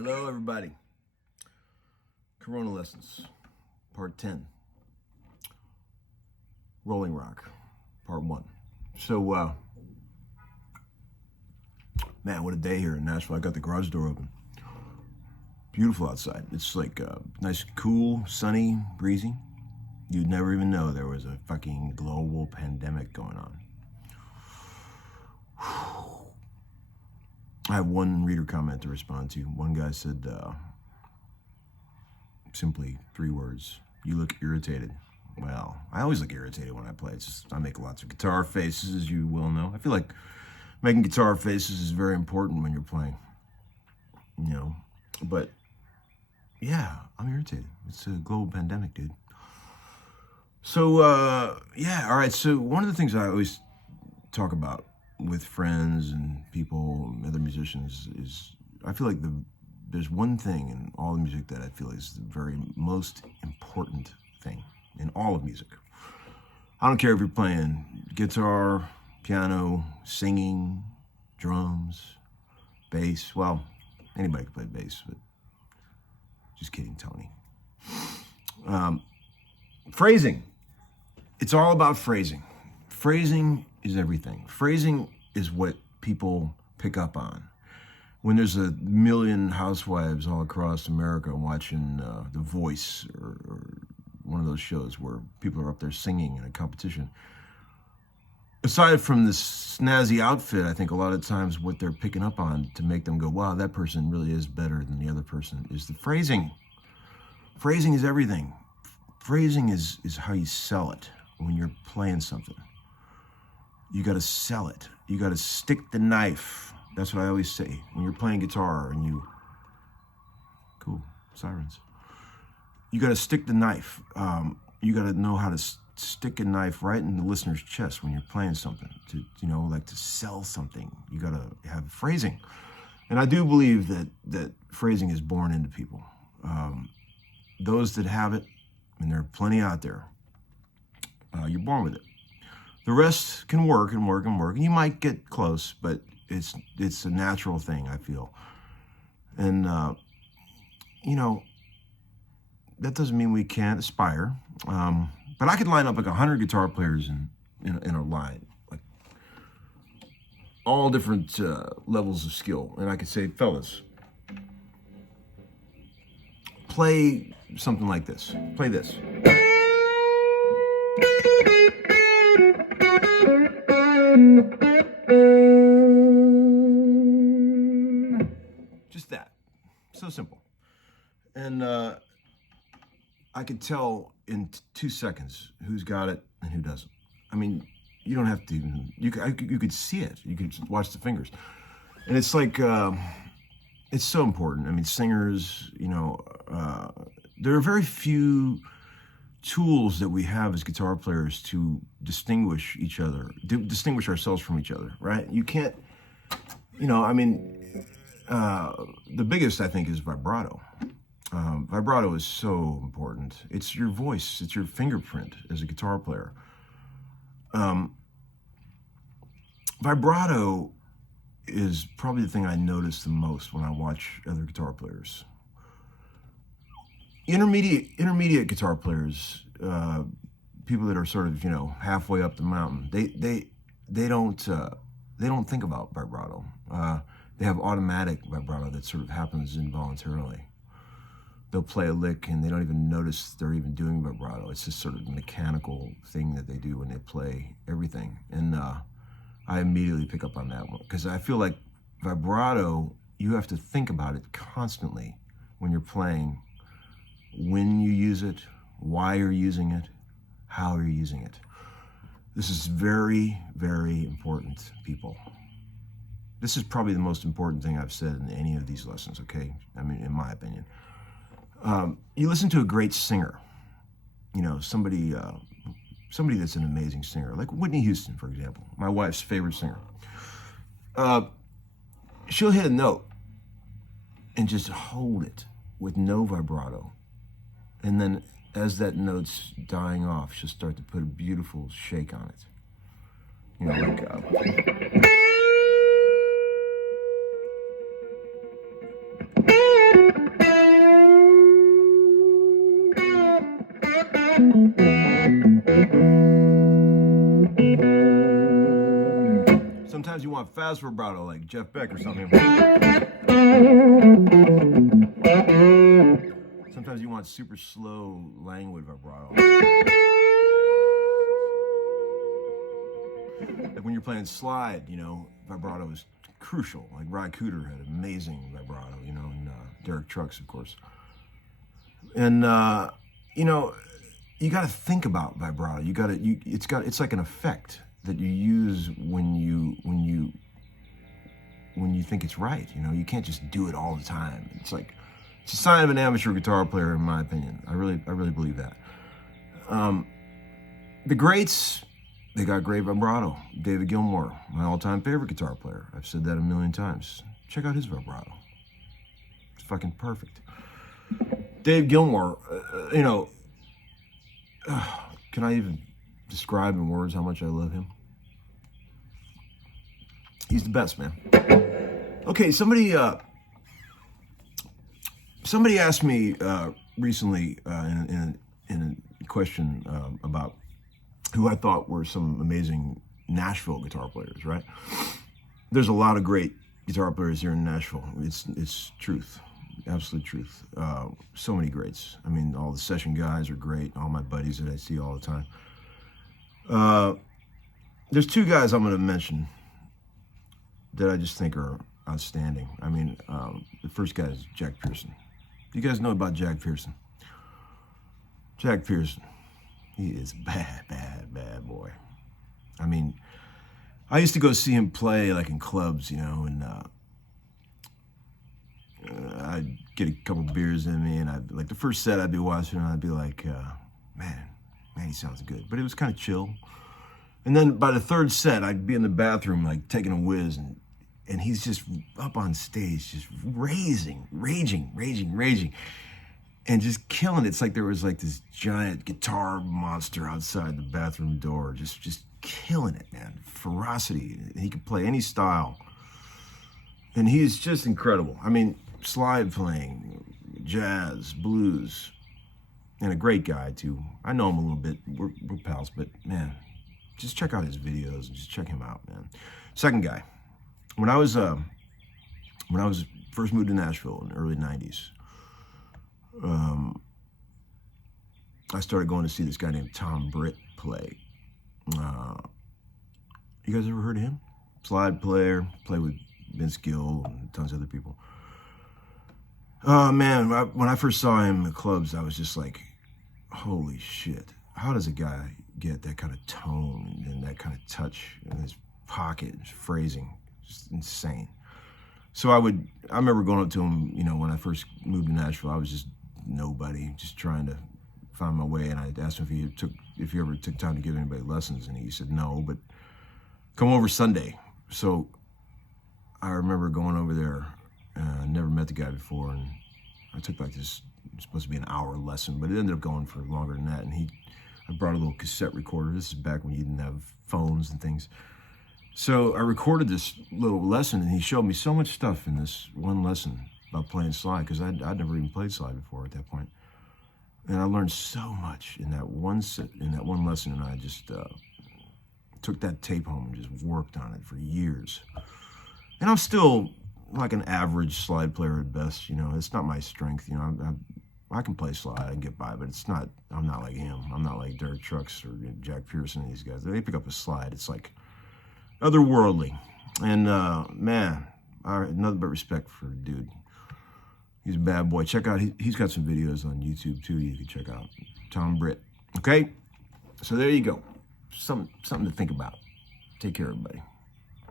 Hello, everybody. Corona Lessons, Part 10. Rolling Rock, Part 1. So, man, what a day here in Nashville. I got the garage door open. Beautiful outside. It's like nice, cool, sunny, breezy. You'd never even know there was a fucking global pandemic going on. I have one reader comment to respond to. One guy said, simply 3 words, "You look irritated." Well, I always look irritated when I play. It's just, I make lots of guitar faces, as you well know. I feel like making guitar faces is very important when you're playing, you know. But, yeah, I'm irritated. It's a global pandemic, dude. So, yeah, all right. So one of the things I always talk about with friends and people, other musicians, is I feel like there's one thing in all the music that I feel is the very most important thing in all of music. I don't care if you're playing guitar, piano, singing, drums, bass. Well, anybody can play bass, but just kidding, Tony. Phrasing. It's all about phrasing. Phrasing is everything. Phrasing is what people pick up on. When there's a million housewives all across America watching The Voice or one of those shows where people are up there singing in a competition, aside from the snazzy outfit, I think a lot of times what they're picking up on to make them go, wow, that person really is better than the other person, is the phrasing. Phrasing is everything. Phrasing is how you sell it when you're playing something. You got to sell it. You got to stick the knife. That's what I always say. When you're playing guitar and you... Cool, sirens. You got to stick the knife. You got to know how to stick a knife right in the listener's chest when you're playing something. To, you know, like to sell something. You got to have phrasing. And I do believe that phrasing is born into people. Those that have it, and there are plenty out there, you're born with it. The rest can work and work and work. And you might get close, but it's a natural thing, I feel. And, you know, that doesn't mean we can't aspire. But I could line up like 100 guitar players in a line, like all different levels of skill. And I could say, fellas, play something like this. Play this. Just that. So simple. And I could tell in 2 seconds who's got it and who doesn't. I mean, you don't have to even, you could see it. You could just watch the fingers. And it's like, it's so important. I mean, singers, you know, there are very few tools that we have as guitar players to distinguish each other, distinguish ourselves from each other, right? You can't, you know, I mean, the biggest, I think, is vibrato. Vibrato is so important. It's your voice. It's your fingerprint as a guitar player. Vibrato is probably the thing I notice the most when I watch other guitar players. Intermediate guitar players, people that are sort of, you know, halfway up the mountain, they don't think about vibrato. They have automatic vibrato that sort of happens involuntarily. They'll play a lick and they don't even notice they're even doing vibrato. It's just sort of a mechanical thing that they do when they play everything. And I immediately pick up on that one because I feel like vibrato, you have to think about it constantly when you're playing. When you use it, why you're using it, how you're using it. This is very, very important, people. This is probably the most important thing I've said in any of these lessons, okay? I mean, in my opinion. You listen to a great singer, you know, somebody that's an amazing singer, like Whitney Houston, for example, my wife's favorite singer. She'll hit a note and just hold it with no vibrato. And then as that note's dying off, she'll start to put a beautiful shake on it. You know, like... want fast vibrato like Jeff Beck or something. Sometimes you want super slow, languid vibrato. Like when you're playing slide, you know, vibrato is crucial. Like Rod Cooter had amazing vibrato, you know, and Derek Trucks, of course. And you know, you got to think about vibrato. It's like an effect that you use when you think it's right. You know, you can't just do it all the time. It's a sign of an amateur guitar player, in my opinion. I really believe that. The greats, they got great vibrato. David Gilmour, my all-time favorite guitar player. I've said that a million times. Check out his vibrato. It's fucking perfect. Dave Gilmour, you know, can I even describe in words how much I love him? He's the best, man. Okay, somebody asked me recently in a question about who I thought were some amazing Nashville guitar players, right? There's a lot of great guitar players here in Nashville. It's truth, absolute truth. So many greats. I mean, all the session guys are great. All my buddies that I see all the time. There's two guys I'm going to mention that I just think are outstanding. I mean, the first guy is Jack Pearson. You guys know about Jack Pearson? Jack Pearson, he is bad boy. I mean, I used to go see him play like in clubs, you know, and I'd get a couple beers in me, and I'd like the first set I'd be watching, and I'd be like, man, he sounds good. But it was kind of chill. And then by the third set, I'd be in the bathroom like taking a whiz, and he's just up on stage, just raging, and just killing it. It's like there was like this giant guitar monster outside the bathroom door, just killing it, man. Ferocity. He could play any style. And he's just incredible. I mean, slide playing, jazz, blues, and a great guy too. I know him a little bit. We're pals, but man, just check out his videos and just check him out, man. Second guy, when I was first moved to Nashville in the early '90s, I started going to see this guy named Tom Britten play. You guys ever heard of him? Slide player, played with Vince Gill and tons of other people. Oh man, when I first saw him in the clubs, I was just like, holy shit. How does a guy get that kind of tone and that kind of touch in his pocket, his phrasing? Just insane. So I remember going up to him, you know, when I first moved to Nashville. I was just nobody, just trying to find my way, and I asked him if he ever took time to give anybody lessons, and he said no, but come over Sunday. So I remember going over there. Never met the guy before, and I took like this, it was supposed to be an hour lesson, but it ended up going for longer than that. And I brought a little cassette recorder. This is back when you didn't have phones and things. So I recorded this little lesson, and he showed me so much stuff in this one lesson about playing slide, because I'd never even played slide before at that point. And I learned so much in that one lesson, and I just took that tape home and just worked on it for years. And I'm still like an average slide player at best, you know. It's not my strength, you know. I can play slide, I can get by, but I'm not like him. I'm not like Derek Trucks or Jack Pearson and these guys. They pick up a slide, it's like otherworldly. And man, nothing but respect for the dude. He's a bad boy. Check out, he's got some videos on YouTube too you can check out. Tom Britt. Okay? So there you go. Something to think about. Take care, everybody.